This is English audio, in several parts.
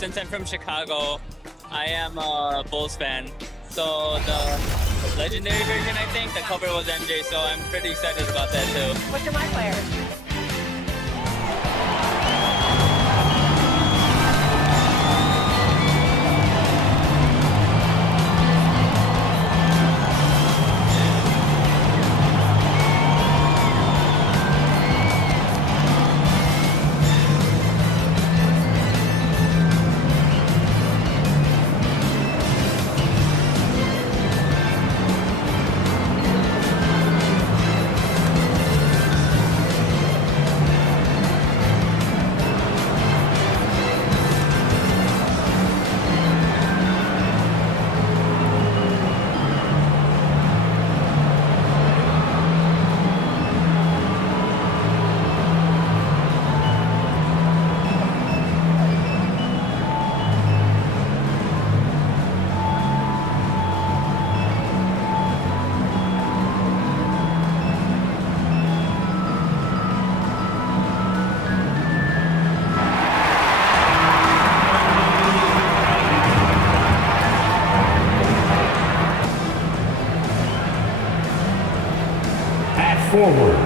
since I'm from Chicago, I am a Bulls fan. So the legendary version, I think, the cover was MJ, so I'm pretty excited about that too. What's your MyCAREER? Forward.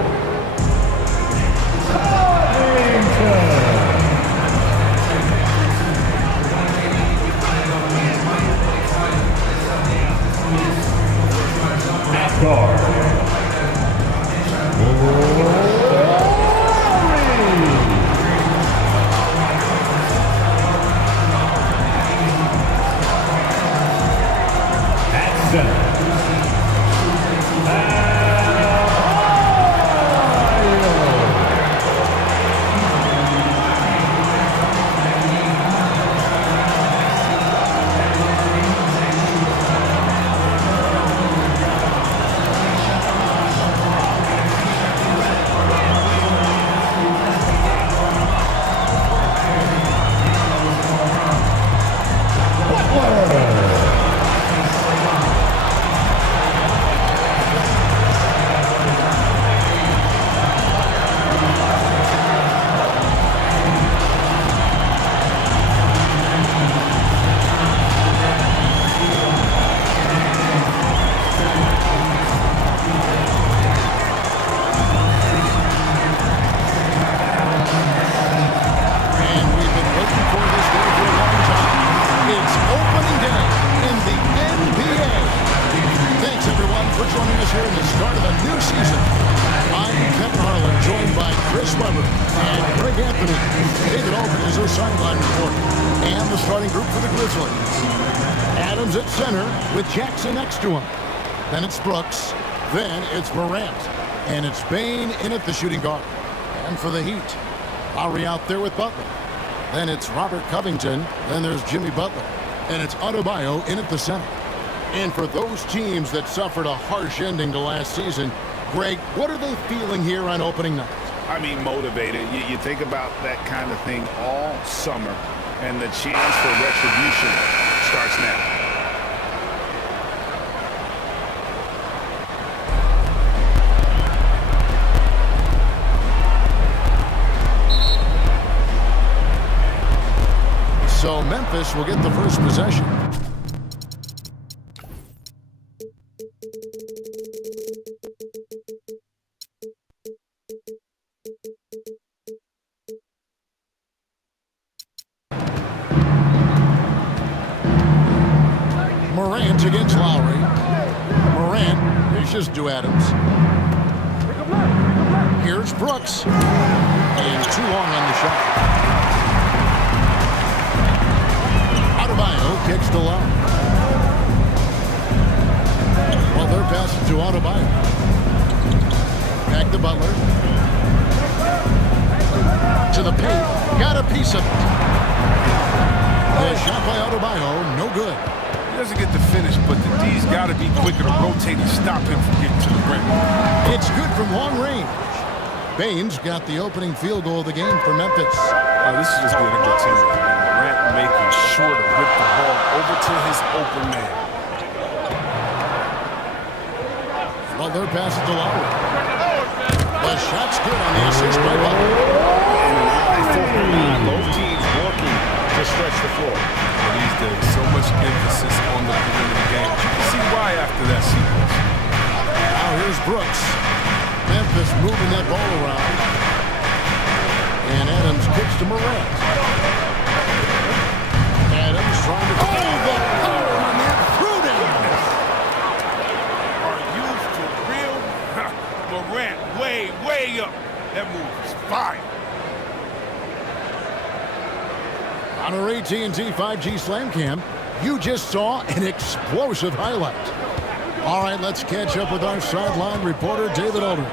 At guard. At center. Next to him. Then it's Brooks. Then it's Morant. And it's Bane in at the shooting guard. And for the Heat, Lowry out there with Butler. Then it's Robert Covington. Then there's Jimmy Butler. And it's Adebayo in at the center. And for those teams that suffered a harsh ending to last season, Greg, what are they feeling here on opening night? I mean, motivated. You think about that kind of thing all summer, and the chance for retribution starts now. So Memphis will get the first possession. Morant against Lowry. Morant dishes to Adams. Here's Brooks. And too long on the shot. Adebayo kicks to Lowry. Well, they're passing to Adebayo. Back to Butler. To the paint. Got a piece of it. The shot by Adebayo, no good. He doesn't get the finish, but the D's got to be quicker to rotate and stop him from getting to the rim. It's good from long range. Baines got the opening field goal of the game for Memphis. This is just being a good team. Morant making sure to whip the ball over to his open man. Well, they're passing to Lowry. The shot's good on the assist by Butler. And both teams working to stretch the floor. These days, so much emphasis on the perimeter game. You can see why after that sequence. Now here's Brooks. Memphis moving that ball around. And Adams kicks to Morant. Adams trying to... Oh, the power on that threw down. Are you for real? Morant way up. That move is fire. On our AT&T 5G Slam Cam, you just saw an explosive highlight. All right, let's catch up with our sideline reporter, David Aldridge.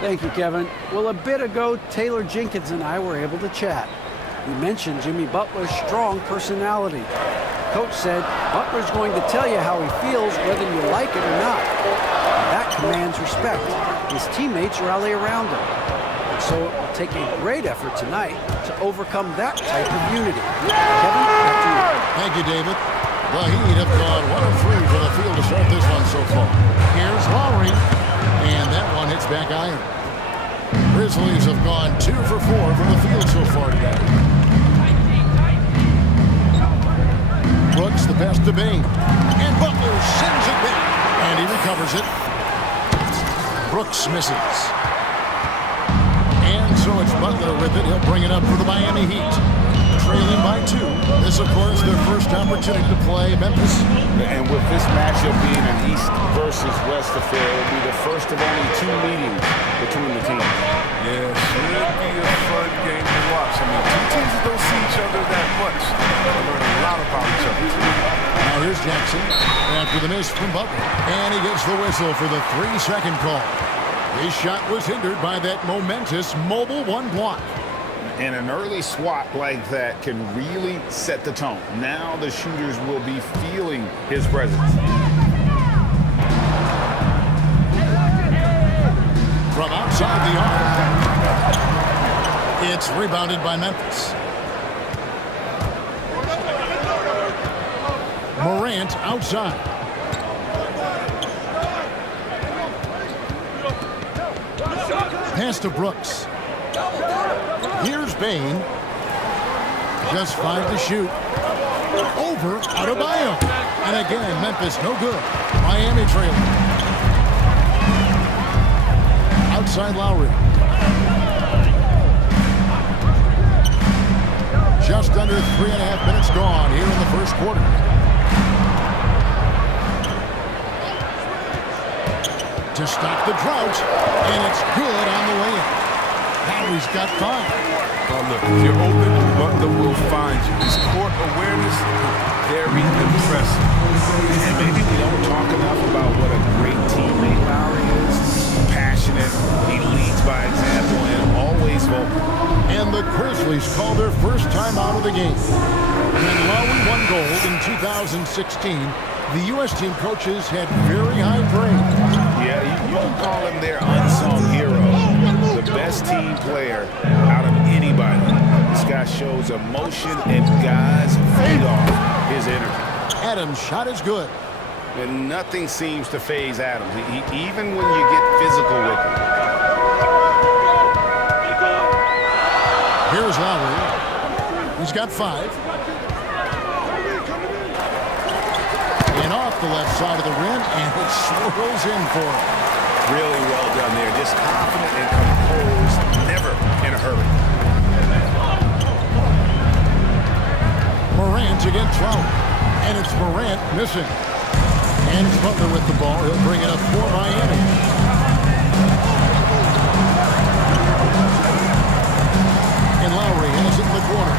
Thank you, Kevin. Well, a bit ago, Taylor Jenkins and I were able to chat. We mentioned Jimmy Butler's strong personality. Coach said Butler's going to tell you how he feels whether you like it or not. That commands respect. His teammates rally around him. And so it will take a great effort tonight to overcome that type of unity. Kevin, back to you. Thank you, David. The Heat have gone 1 of 3 from the field to start this one so far. Here's Lowry, and that one hits back iron. Grizzlies have gone 2 for 4 from the field so far today. Brooks the pass to Bain, and Butler sends it back, and he recovers it. Brooks misses. And so it's Butler with it. He'll bring it up for the Miami Heat. Trailing by 2. This, of course, their first opportunity to play Memphis. And with this matchup being an East versus West affair, it'll be the first of only 2 meetings between the teams. Yeah, should be a fun game to watch. I mean, 2 teams that don't see each other that much. They learn a lot about each other. Now here's Jackson after the miss from Butler. And he gets the whistle for the 3-second call. His shot was hindered by that momentous mobile 1 block. And an early swat like that can really set the tone. Now the shooters will be feeling his presence. From outside the arc, it's rebounded by Memphis. Morant outside. Pass to Brooks. Here's Bain. Just 5 to shoot. Over Adebayo. And again, Memphis no good. Miami trailing. Outside Lowry. Just under 3.5 minutes gone here in the first quarter. To stop the drought, and it's good on the way in. Lowry's got 5. Look, if you're open, Butler will find you. His court awareness, very impressive. And maybe we don't talk enough about what a great teammate Lowry is. Passionate, he leads by example, and always vocal. And the Grizzlies call their first time out of the game. When Lowry won gold in 2016, the U.S. team coaches had very high praise. Yeah, you can call him their unsung hero. The best team player out of anybody. This guy shows emotion, and guys feed off his energy. Adams' shot is good. And nothing seems to faze Adams, even when you get physical with him. Here's Lowry. He's got 5. And off the left side of the rim, and it swirls in for him. Really well done there. Just confident and composed, never in a hurry. Morant against Lowry. And it's Morant missing. And it's Butler with the ball. He'll bring it up for Miami. And Lowry has it in the corner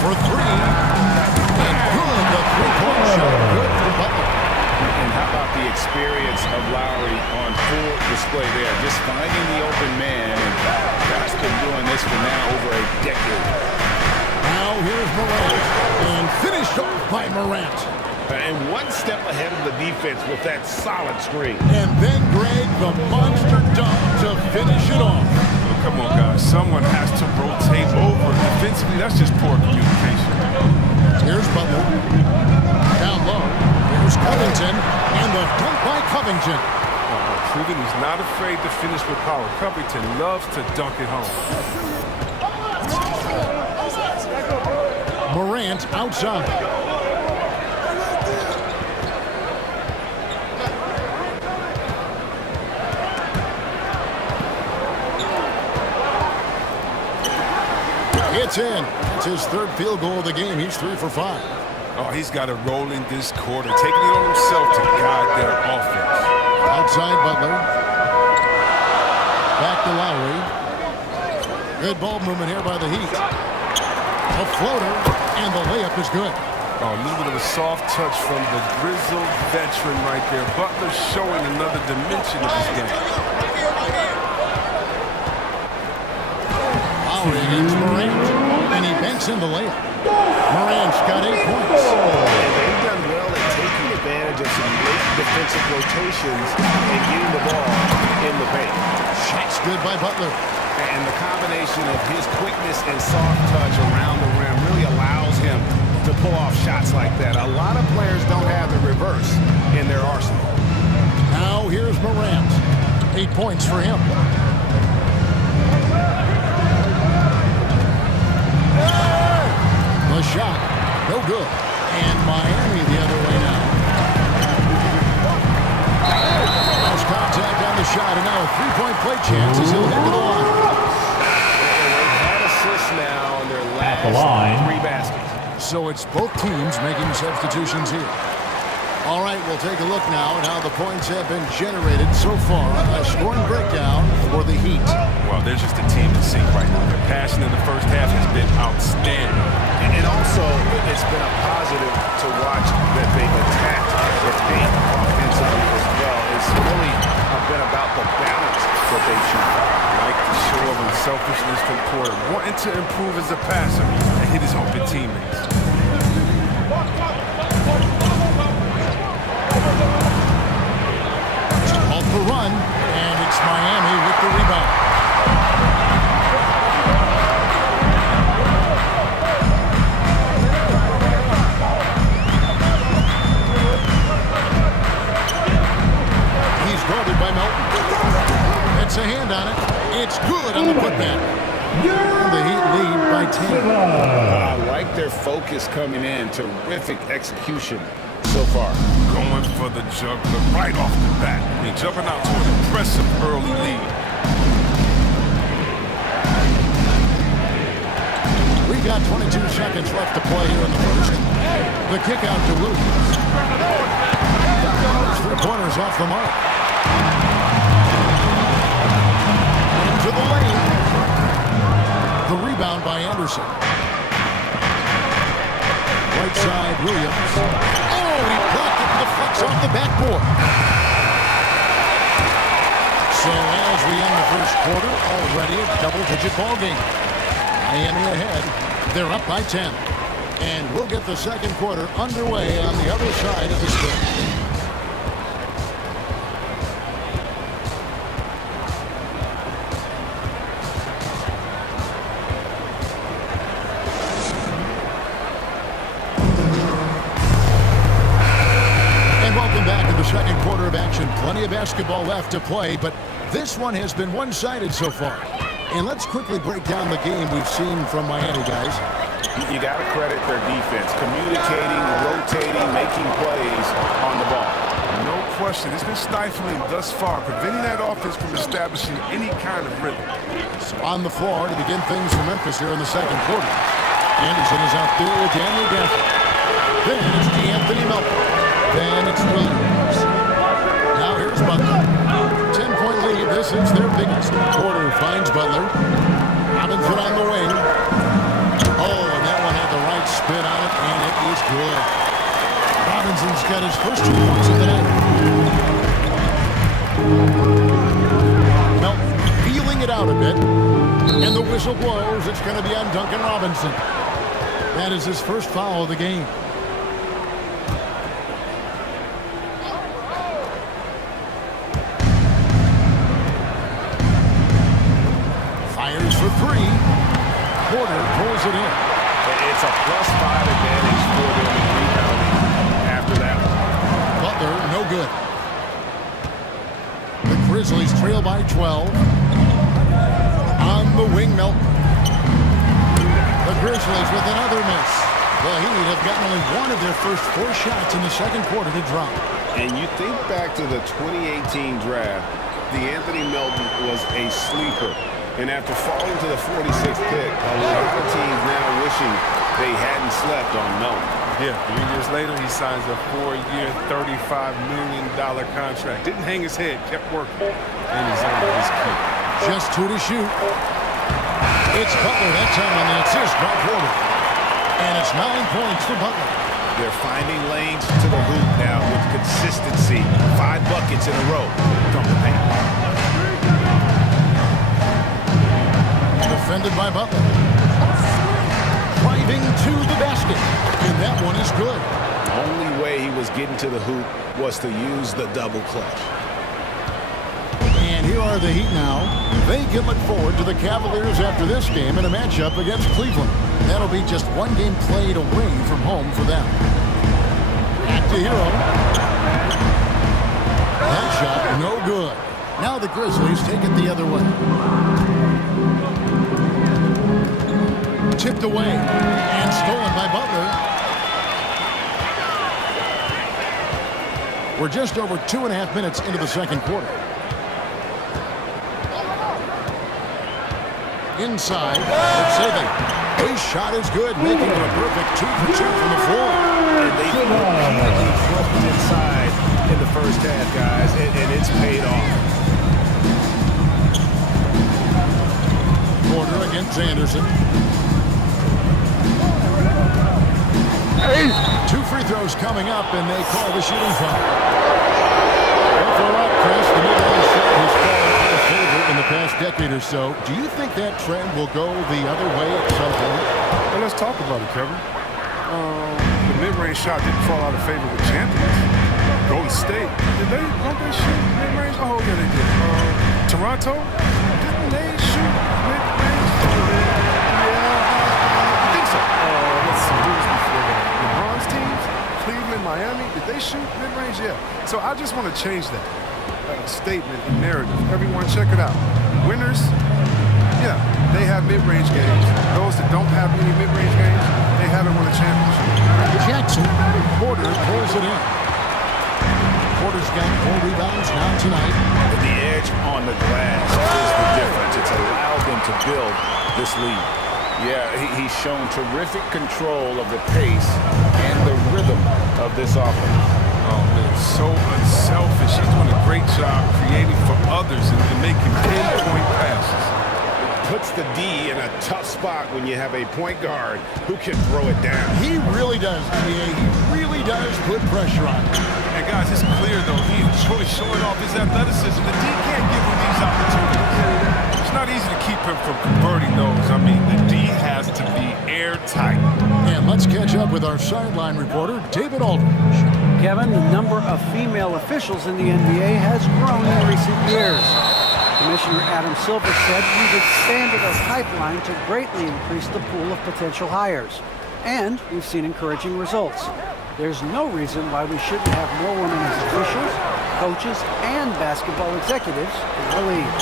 for 3. And good, the 3-point shot. Good for Butler. And how about the experience of Lowry on full display there? Just finding the open man. And God's been doing this for now over a decade. Now here's Morant. And finished off by Morant. And 1 step ahead of the defense with that solid screen. And then Greg, the monster dunk to finish it off. Well, come on, guys. Someone has to rotate over. Defensively, that's just poor communication. Here's Butler. Down low. Here's Covington. And the dunk by Covington. Proving he's not afraid to finish with power. Covington loves to dunk it home. Morant outside. It's in. It's his third field goal of the game. He's 3 for 5. Oh, he's got a roll in this quarter, taking it on himself to guide their offense. Outside Butler. Back to Lowry. Good ball movement here by the Heat. A floater, and the layup is good. Oh, a little bit of a soft touch from the grizzled veteran right there. Butler showing another dimension of his game. Lowry against Morant, and he banks in the layup. Morant's got 8 points. And they've done well at taking advantage of some late defensive rotations and getting the ball in the paint. Shot's good by Butler. And the combination of his quickness and soft touch around the rim really allows him to pull off shots like that. A lot of players don't have the reverse in their arsenal. Now here's Morant. 8 points for him. The shot, no good. And Miami the other way now. Nice contact on the shot, and now a 3-point play chance as he'll head to the line. And they've had assists now on their At the line. last 3 baskets. So it's both teams making substitutions here. All right, we'll take a look now at how the points have been generated so far. A scoring breakdown for the Heat. Well, they're just a team in sync right now. Their passion in the first half has been outstanding. And also, it's been a positive to watch that they've attacked the paint offensively as well. It's really been about the balance that they've shown. Like the show of unselfishness from Porter, wanting to improve as a passer and hit his open teammates. Called for run, and it's Miami with the rebound. He's guarded by Melton. It's a hand on it. It's good on the putback. And the Heat lead by 10. I like their focus coming in. Terrific execution so far. Going for the juggler right off the bat. He's jumping out to an impressive early lead. We got 22 seconds left to play here in the first. The kick out to Williams. Those 3 pointers off the mark. Into the lane. The rebound by Anderson. Right side, Williams. Oh, he blocked it and deflects off the backboard. So as we end the first quarter, already a double-digit ball game. Miami ahead. They're up by 10. And we'll get the second quarter underway on the other side of the screen. Second quarter of action. Plenty of basketball left to play, but this one has been one-sided so far. And let's quickly break down the game we've seen from Miami, guys. You got to credit their defense. Communicating, rotating, making plays on the ball. No question. It's been stifling thus far, preventing that offense from establishing any kind of rhythm. So on the floor to begin things for Memphis here in the second quarter. Anderson is out there with Daniel Gafford. Then it's D'Anthony Melton. Then it's Williams. Now here's Butler. 10-point lead. This is their biggest. Porter finds Butler. Robinson on the wing. Oh, and that one had the right spin on it, and it is good. Robinson's got his first 2 points of the night. Melton feeling it out a bit. And the whistle blows. It's going to be on Duncan Robinson. That is his first foul of the game. Fires for 3. Porter pulls it in. It's a +5 advantage for them in rebounding after that one. Butler, no good. The Grizzlies trail by 12. On the wing, Melton. The Grizzlies with another miss. The Heat have gotten only one of their first 4 shots in the second quarter to drop. And you think back to the 2018 draft, Anthony Melton was a sleeper. And after falling to the 46th pick, a lot of teams now wishing they hadn't slept on Melton. Yeah, 3 years later, he signs a 4-year, $35 million contract. Didn't hang his head, kept working. And he's earned his keep. Just 2 to shoot. It's Butler that time on the assist by Porter. And it's 9 points for Butler. They're finding lanes to the hoop now with consistency. 5 buckets in a row from the paint. Defended by Butler. Driving to the basket. And that one is good. The only way he was getting to the hoop was to use the double clutch. And here are the Heat now. They can look forward to the Cavaliers after this game in a matchup against Cleveland. That'll be just 1 game played away from home for them. Back to Hero. That shot, no good. Now the Grizzlies take it the other way. Tipped away and stolen by Butler. We're just over 2.5 minutes into the second quarter. Inside, let's say that his shot is good, making it a perfect 2 for 2 from the floor. And they repeatedly flipped inside in the first half, guys, and it's paid off. Porter against Anderson. 2 free throws coming up, and they call the shooting foul. Well, for a lot, Chris, the mid-range shot has fallen out of favor in the past decade or so. Do you think that trend will go the other way at some point? Well, let's talk about it, Kevin. The mid-range shot didn't fall out of favor with champions. Golden State, don't they shoot mid-range? Oh, yeah, they did. Toronto, didn't they shoot mid-range? I think so. Let's see, who was before that? The bronze teams, Cleveland, Miami, did they shoot mid-range? Yeah. So I just want to change that statement and narrative. Everyone, check it out. Winners, yeah, they have mid-range games. Those that don't have any mid-range games, they haven't won a championship. Jackson, Porter pulls it in. Porter's got 4 rebounds now tonight. The edge on the glass is the difference. It's allowed them to build this lead. Yeah, he's shown terrific control of the pace and the rhythm of this offense. Oh, man, so unselfish. He's doing a great job creating for others and making pinpoint passes. Puts the D in a tough spot when you have a point guard who can throw it down. He really does, He really does put pressure on him. And guys, it's clear, though, he's really showing off his athleticism. The D can't give him these opportunities. It's not easy to keep him from converting those. I mean, the D has to be airtight. And let's catch up with our sideline reporter, David Aldridge. Kevin, the number of female officials in the NBA has grown in recent years. Commissioner Adam Silver said we've expanded our pipeline to greatly increase the pool of potential hires. And we've seen encouraging results. There's no reason why we shouldn't have more women as officials, coaches, and basketball executives in the league.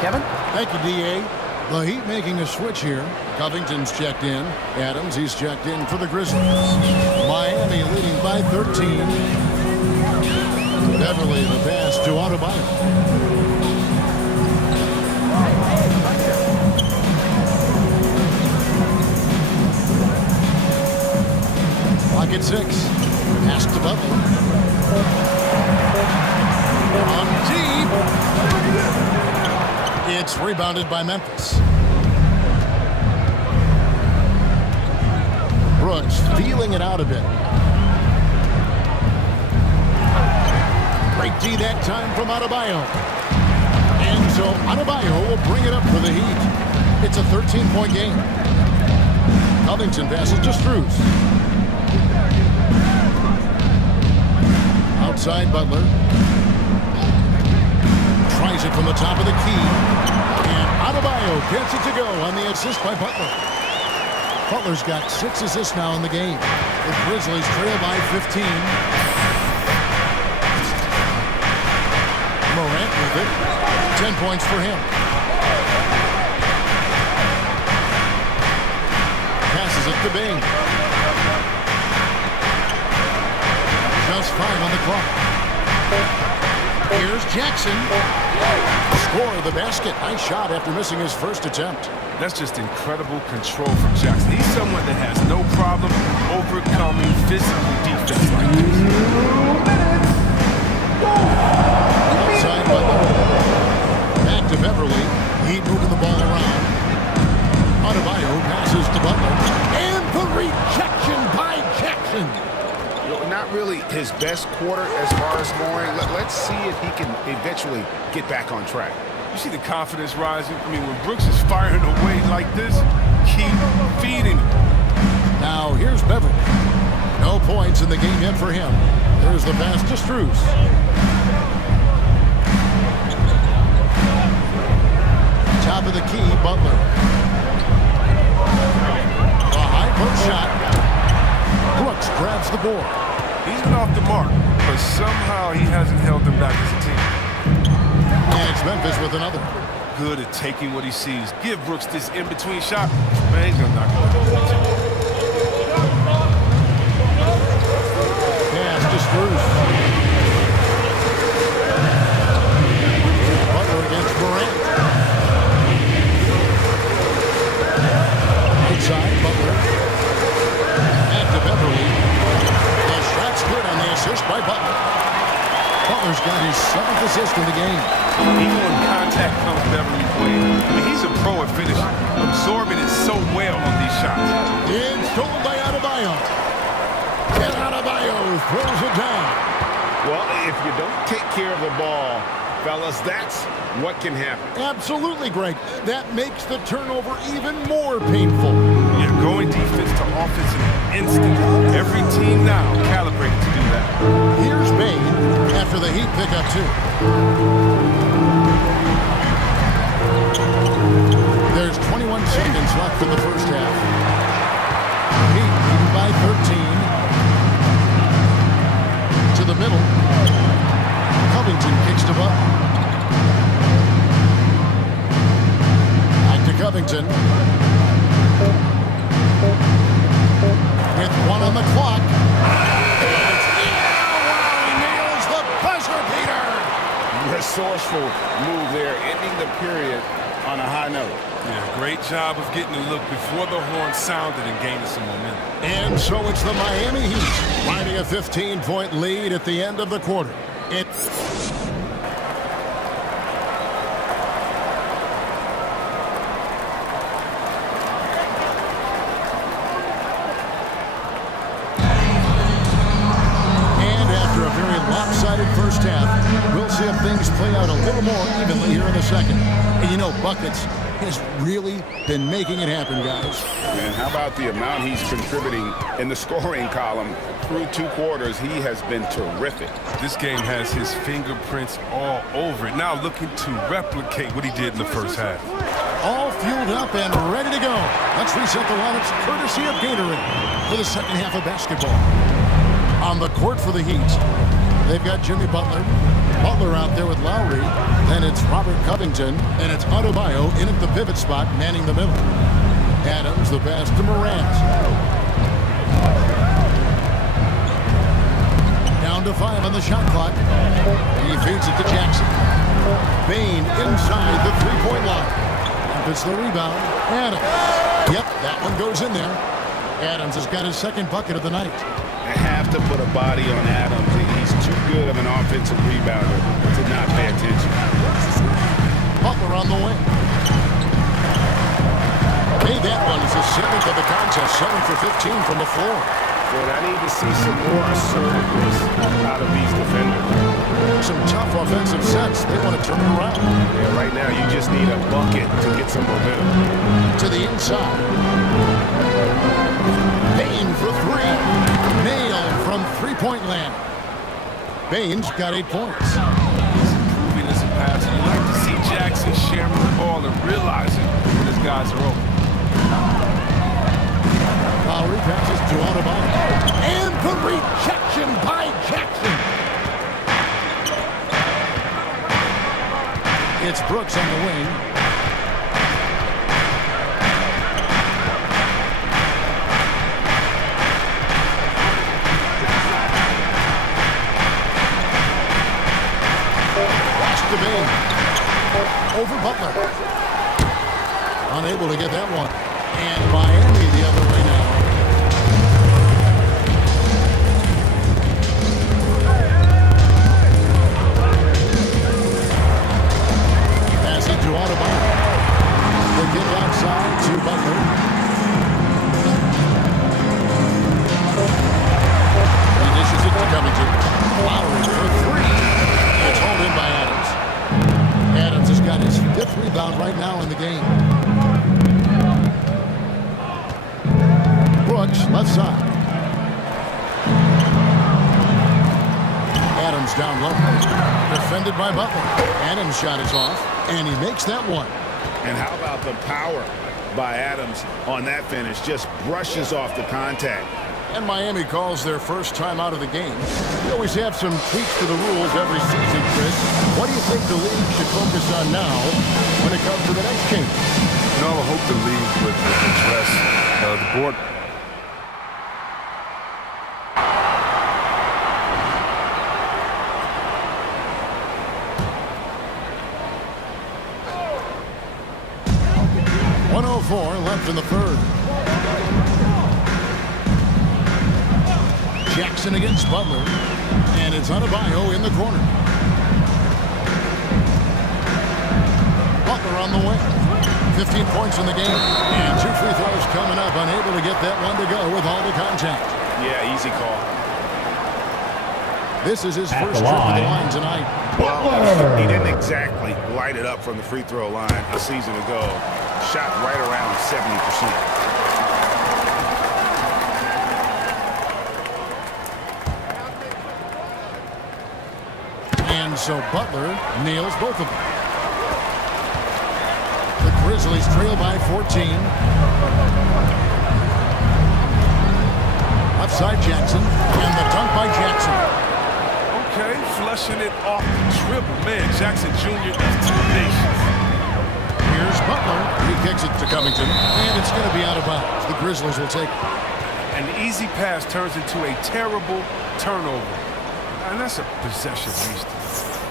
Kevin? Thank you, D.A. The Heat making a switch here. Covington's checked in. Adams, he's checked in for the Grizzlies. Miami leading by 13. Beverly, the pass to Adebayo. Clock at 6. Pass to Butler. On deep. It's rebounded by Memphis. Brooks feeling it out a bit. Great D that time from Adebayo. And so Adebayo will bring it up for the Heat. It's a 13-point game. Covington passes to Strus. Outside Butler. Tries it from the top of the key. And Adebayo gets it to go on the assist by Butler. Butler's got 6 assists now in the game. The Grizzlies trail by 15. Morant with it. 10 points for him. Passes it to Bing. Just 5 on the clock. Here's Jackson. Score the basket. Nice shot after missing his first attempt. That's just incredible control from Jackson. He's someone that has no problem overcoming physical defense like this. Outside Butler. Back to Beverly. Heat moving the ball around. Adebayo passes to Butler. And the rejection by Jackson. Not really his best quarter as far as scoring. Let's see if he can eventually get back on track. You see the confidence rising? I mean, when Brooks is firing away like this, keep feeding him. Now here's Beverly. No points in the game yet for him. There's the pass to Strus. Top of the key, Butler. A high post shot. Brooks grabs the board. He's been off the mark, but somehow he hasn't held them back as a team. And it's Memphis with another. Good at taking what he sees. Give Brooks this in-between shot. Man, he's gonna knock it out. Pass to Strus. Butler against Morant. Inside, Butler. Back to Beverly. The shot's good on the assist by Butler. Butler's got his 7th assist in the game. Even when contact comes Beverly's way, I mean, he's a pro at finishing, absorbing it so well on these shots. It's stolen by Adebayo. And Adebayo throws it down. Well, if you don't take care of the ball, fellas, that's what can happen. Absolutely, Greg. That makes the turnover even more painful. Yeah, going defense to offense in an instant. Every team now calibrated to do that. Here's Bane after the Heat pick up 2. There's 21 seconds left in the first half. Heat leading by 13. To the middle. Covington kicks to Butler. Back to Covington. With 1 on the clock. Resourceful move there, ending the period on a high note. Yeah, great job of getting a look before the horn sounded and gaining some momentum. And so it's the Miami Heat finding a 15-point lead at the end of the quarter. Lopsided first half. We'll see if things play out a little more evenly here in the second. And you know, Buckets has really been making it happen, guys. And how about the amount he's contributing in the scoring column through 2 quarters? He has been terrific. This game has his fingerprints all over it. Now looking to replicate what he did in the first half. All fueled up and ready to go. Let's reset the lineups courtesy of Gatorade for the second half of basketball. On the court for the Heat, they've got Jimmy Butler. Butler out there with Lowry. Then it's Robert Covington. And it's Adebayo in at the pivot spot, manning the middle. Adams, the pass to Morant. Down to 5 on the shot clock. He feeds it to Jackson. Bane inside the three-point line. It's the rebound. Adams. Yep, that one goes in there. Adams has got his second bucket of the night. They have to put a body on Adams. He's too good of an offensive rebounder to not pay attention. Butler on the wing. Hey, that one is the 7th of the contest. 7 for 15 from the floor. But I need to see some more assertiveness out of these defenders. Some tough offensive sets. They want to turn it around. Yeah, right now you just need a bucket to get some momentum. To the inside. Bane for 3. Nailed from three-point land. Bane's got 8 points. He's improving as a passer. You like to see Jackson sharing the ball and realizing when his guys are open. Lowry passes to Adebayo. And the rejection by Jackson. It's Brooks on the wing. over Butler. Unable to get that one. And Miami the other way now. Pass it to Adebayo. The kick outside to Butler. He dishes it to Covington. Lowry for three. It's hauled in by Adams. Adams has got his 5th rebound right now in the game. Brooks, left side. Adams down low. Defended by Butler. Adams' shot is off, and he makes that one. And how about the power by Adams on that finish? Just brushes off the contact. And Miami calls their first time out of the game. We always have some tweaks to the rules every season, Chris. What do you think the league should focus on now when it comes to the next game? No, I hope the league would address the board. Left in the third. Jackson against Butler. And it's Adebayo in the corner. Butler on the way. 15 points in the game. And 2 free throws coming up. Unable to get that one to go with all the contact. Yeah, easy call. This is his first trip to the line tonight. Well, he didn't exactly light it up from the free throw line a season ago. Shot right around 70%. And so Butler nails both of them. The Grizzlies trail by 14. Left side Jackson, and the dunk by Jackson. Okay, flushing it off the dribble. Man, Jackson Jr. is tenacious. Here's Butler. He kicks it to Covington, and it's going to be out of bounds. The Grizzlies will take it. An easy pass turns into a terrible turnover. And that's a possession wasted.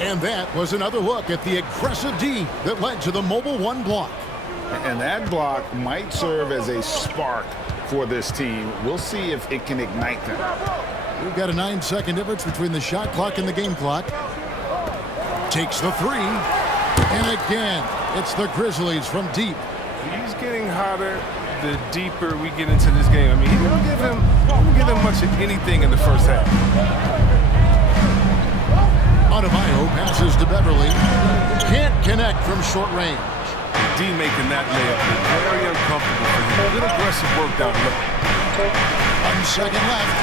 And that was another look at the aggressive D that led to the Mobile One block. And that block might serve as a spark for this team. We'll see if it can ignite them. We've got a 9-second difference between the shot clock and the game clock. Takes the three. And again, it's the Grizzlies from deep. He's getting hotter the deeper we get into this game. I mean, he don't give him much of anything in the first half. Adebayo passes to Beverly. Can't connect from short range. D making that layup very uncomfortable for him. Good aggressive work down low. 1 second left.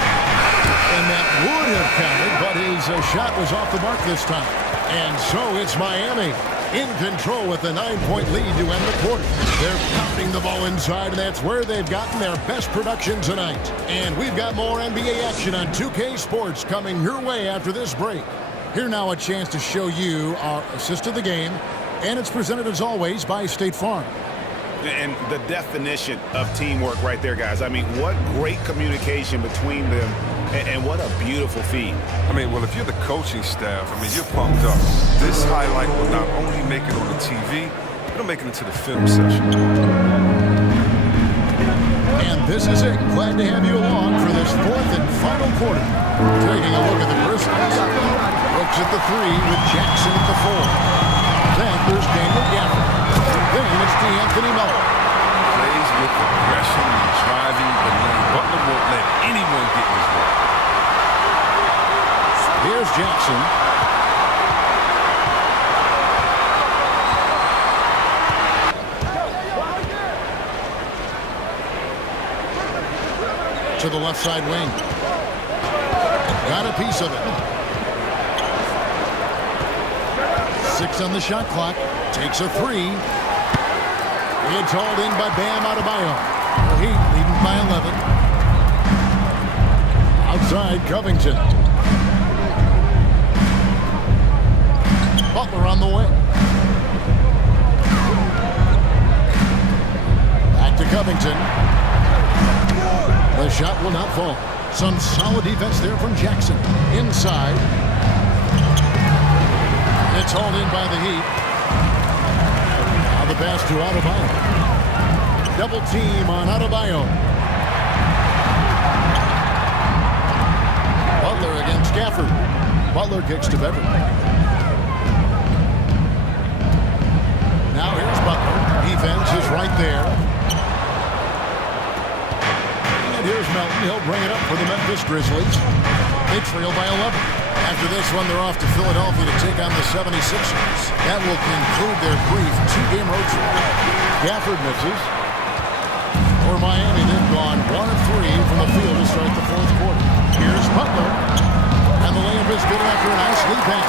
And that would have counted, but his shot was off the mark this time. And so it's Miami in control with a 9-point lead to end the quarter. They're pounding the ball inside, and that's where they've gotten their best production tonight. And we've got more NBA action on 2K Sports coming your way after this break. Here now a chance to show you our assist of the game, and it's presented as always by State Farm. And the definition of teamwork right there, guys. I mean, what great communication between them, and what a beautiful feed. I mean, well, if you're the coaching staff, I mean, you're pumped up. This highlight will not only make it on the TV, it'll make it into the film session. And this is it. Glad to have you along for this 4th and final quarter. Taking a look at the Grizzlies. Looks at the three with Jackson at the 4. Then there's Daniel Gafford. Then it's D'Anthony Mello. Plays with aggression and driving the lane. Butler won't let anyone get in his way. Here's Jackson. To the left side wing. Got a piece of it. 6 on the shot clock. Takes a 3. It's hauled in by Bam Adebayo. The Heat leading by 11. Outside Covington. Butler on the way. Back to Covington. The shot will not fall. Some solid defense there from Jackson. Inside. It's hauled in by the Heat. the pass to Adebayo. Double team on Adebayo. Butler against Gafford. Butler kicks to Beverly. Now here's Butler. Defense is right there. And here's Melton. He'll bring it up for the Memphis Grizzlies. They trail by 11. After this one, they're off to Philadelphia to take on the 76ers. That will conclude their brief two-game road trip. Gafford misses. For Miami, they've gone 1 of 3 from the field to start the fourth quarter. Here's Butler. And the layup is good after a nice lead pass.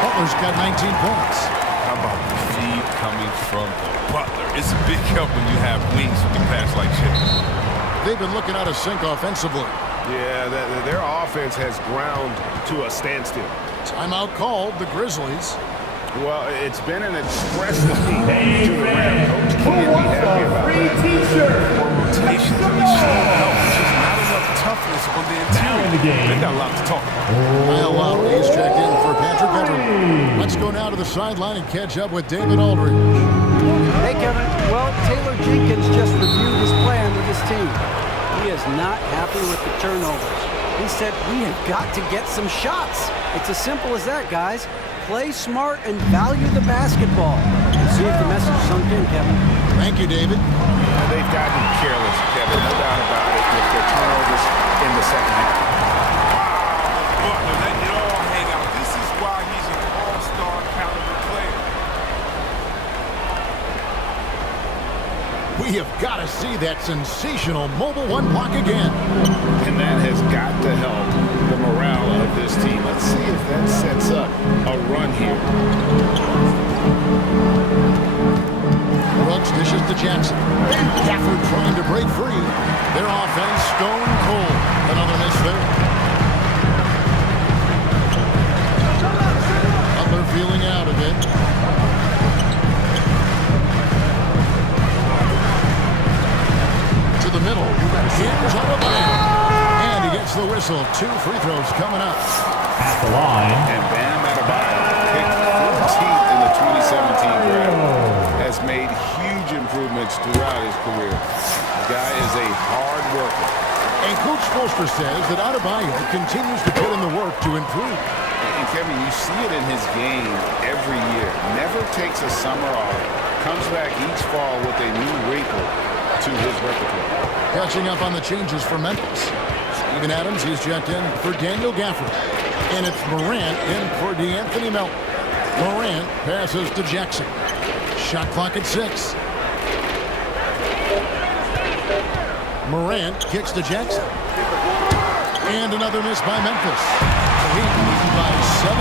Butler's got 19 points. How about the feed coming from Butler? It's a big help when you have wings who can pass like shit. They've been looking out of sync offensively. Yeah, their offense has ground to a standstill. Timeout called, the Grizzlies. Well, it's been an express defeat to the rim. Coach can't be happy about that. More rotations and the slow help. It's just not enough toughness on the interior. They got a lot to talk about. Kyle Lowry is checked in for Patrick Beverly. Let's go now to the sideline and catch up with David Aldridge. Hey, Kevin. Well, Taylor Jenkins just reviewed his plan with his team. He is not happy with the turnovers. He said, we have got to get some shots. It's as simple as that, guys. Play smart and value the basketball. See if the message sunk in, Kevin. Thank you, David. They've gotten careless, Kevin, no doubt about it, with their turnovers in the second half. Butler letting it all hang out. This is why he's an all-star caliber player. We have got to see that sensational mobile one block again. And that has got to help the morale of this team. Let's see if that sets up a run here. Brooks dishes to Jackson. Gafford trying to break free. Their offense stone cold. Another miss there. Butler feeling out a bit. To the middle. Here's Adebayo. And he gets the whistle. 2 free throws coming up. At the line. And Bam Adebayo, picked 14th in the 2017 draft, has made huge improvements throughout his career. The guy is a hard worker. And Coach Spoelstra says that Adebayo continues to put in the work to improve. And Kevin, you see it in his game every year. Never takes a summer off. Comes back each fall with a new wrinkle to his repertoire. Catching up on the changes for Memphis. Steven Adams, he's checked in for Daniel Gafford. And it's Morant in for DeAnthony Melton. Morant passes to Jackson. Shot clock at 6. Morant kicks to Jackson. And another miss by Memphis. The Heat lead by 17.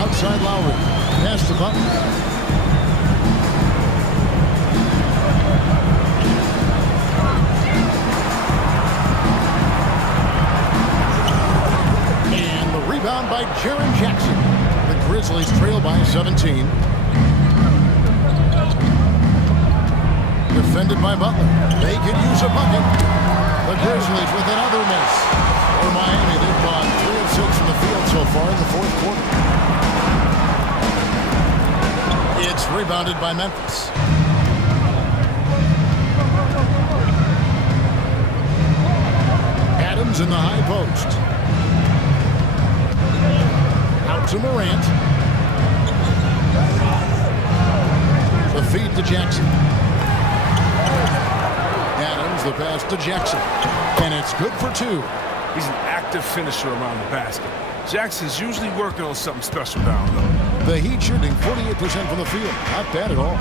Outside Lowry. Pass to Butler. Rebound by Jaren Jackson. The Grizzlies trail by 17. Defended by Butler. They can use a bucket. The Grizzlies with another miss. For Miami, they've gone 3 of 6 from the field so far in the fourth quarter. It's rebounded by Memphis. Adams in the high post. Out to Morant. The feed to Jackson. Adams, the pass to Jackson. And it's good for 2. He's an active finisher around the basket. Jackson's usually working on something special down low. The Heat shooting 48% from the field. Not bad at all.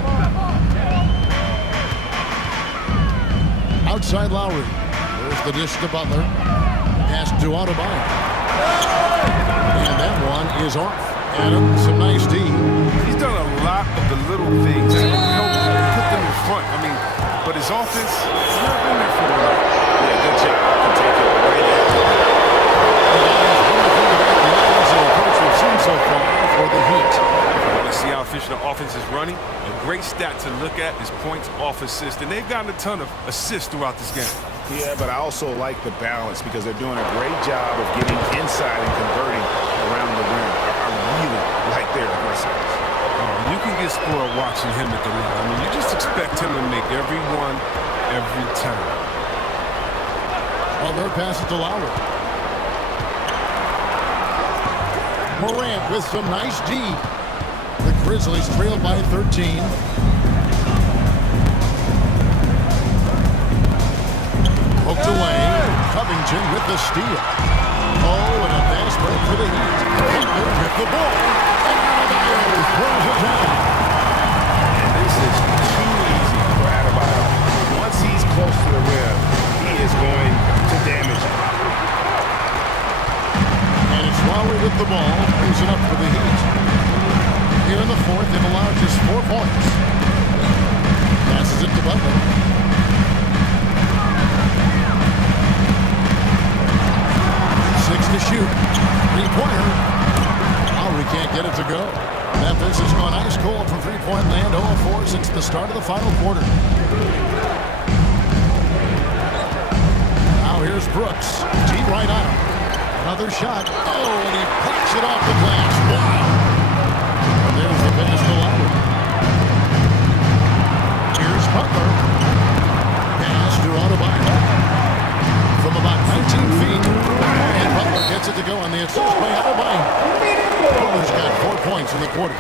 Outside Lowry. There's the dish to Butler. Pass to Adebayo. And that one is off. Adams, some nice D. He's done a lot of the little things that help put them in front. I mean, but his offense, he's not been there for a while. Yeah, good job. Can take it right at the offensive approach we've seen so far for the Heat. You want to see how efficient the offense is running? A great stat to look at is points off assist. And they've gotten a ton of assists throughout this game. Yeah, but I also like the balance because they're doing a great job of getting inside and converting around the rim. I really passing. You can get spoiled watching him at the line. I mean, you just expect him to make every one, every time. Well, their pass it to Lowry. Morant with some nice D. The Grizzlies trail by 13. Poked away. Covington with the steal. Oh, and a fast break for the Heat. Butler with the ball. And Adebayo throws it down. And this is too easy for Adebayo. Once he's close to the rim, he is going to damage it. And it's Lowry with the ball. Brings it up for the Heat. Here in the fourth, they've allowed just 4 points. Passes it to Butler. 6 to shoot. 3-pointer. Lowry can't get it to go. Memphis has gone ice cold from three-point land, 0-4 since the start of the final quarter. Now here's Brooks. Deep right on him. Another shot. Oh, and he picks it off the glass. Wow. And there's the pass to Lowry. Here's Butler. Pass to Adebayo. From about 19 feet. And Butler gets it to go on the assist by Adebayo. Butler's got 4 points in the quarter.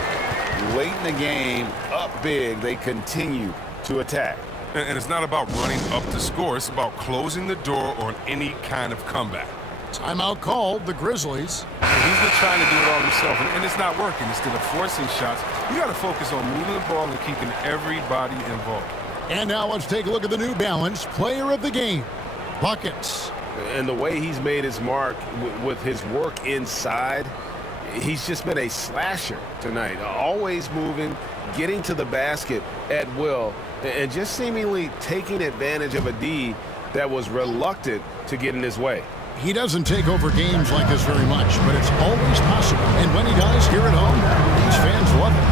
Late in the game, up big, they continue to attack. And it's not about running up to score. It's about closing the door on any kind of comeback. Timeout called, the Grizzlies. He's been trying to do it all himself, and it's not working. Instead of forcing shots, you got to focus on moving the ball and keeping everybody involved. And now let's take a look at the New Balance Player of the Game. Buckets. And the way he's made his mark with his work inside, he's just been a slasher tonight. Always moving, getting to the basket at will, and just seemingly taking advantage of a D that was reluctant to get in his way. He doesn't take over games like this very much, but it's always possible. And when he does, here at home, these fans love it.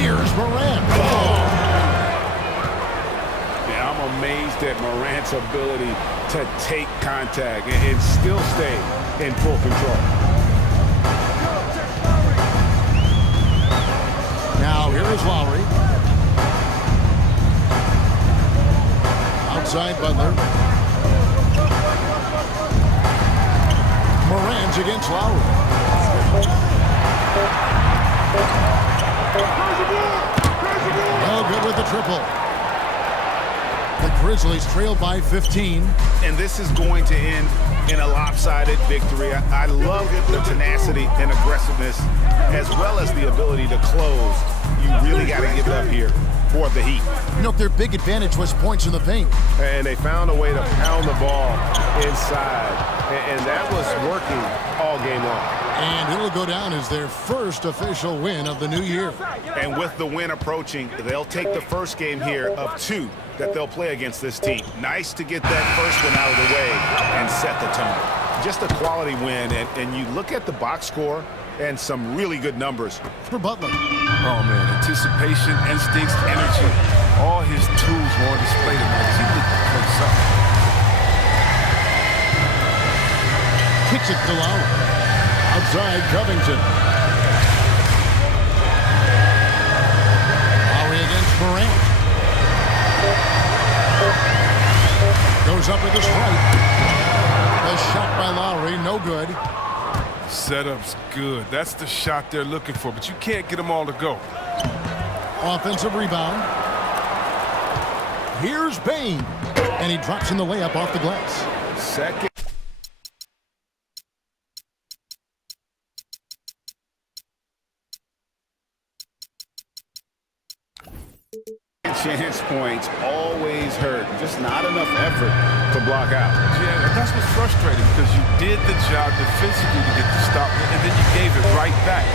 Here's Morant. Oh. Yeah, I'm amazed at Morant's ability to take contact and still stay in full control. Now here is Lowry. Outside Butler. Morant's against Lowry. No good with the triple. The Grizzlies trail by 15. And this is going to end in a lopsided victory. I love the tenacity and aggressiveness, as well as the ability to close. You really got to give it up here for the Heat. You know, their big advantage was points in the paint. And they found a way to pound the ball inside. And that was working all game long. And it'll go down as their first official win of the new year. And with the win approaching, they'll take the first game here of 2 that they'll play against this team. Nice to get that first one out of the way and set the tone. Just a quality win. And you look at the box score and some really good numbers for Butler. Oh, man, anticipation, instincts, energy, all his tools were on display tonight. He looked to play something. Kicks it to Lowry. Outside Covington. Lowry against Morant. Goes up with a strike. The shot by Lowry, no good. Setup's good. That's the shot they're looking for, but you can't get them all to go. Offensive rebound. Here's Bane. And he drops in the layup off the glass. second. Chance points always hurt. Just not enough effort to block out. Yeah, and that's what's frustrating because you did the job defensively to get the stop, and then you gave it right back.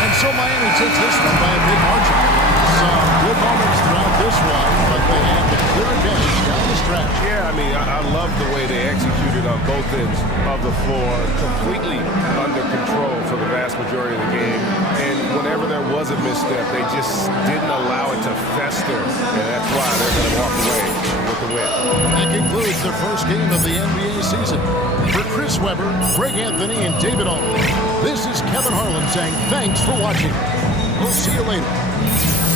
And so Miami takes this one by a big margin. Some good moments throughout this one, but they have the clear advantage down the stretch. Yeah, I mean, I love the way they executed on both ends of the floor, completely under control for the vast majority of the game. And whenever there was was a misstep. They just didn't allow it to fester, and that's why they're going to walk away with the win. That concludes the first game of the NBA season. For Chris Webber, Greg Anthony, and David Alden, this is Kevin Harlan saying thanks for watching. We'll see you later.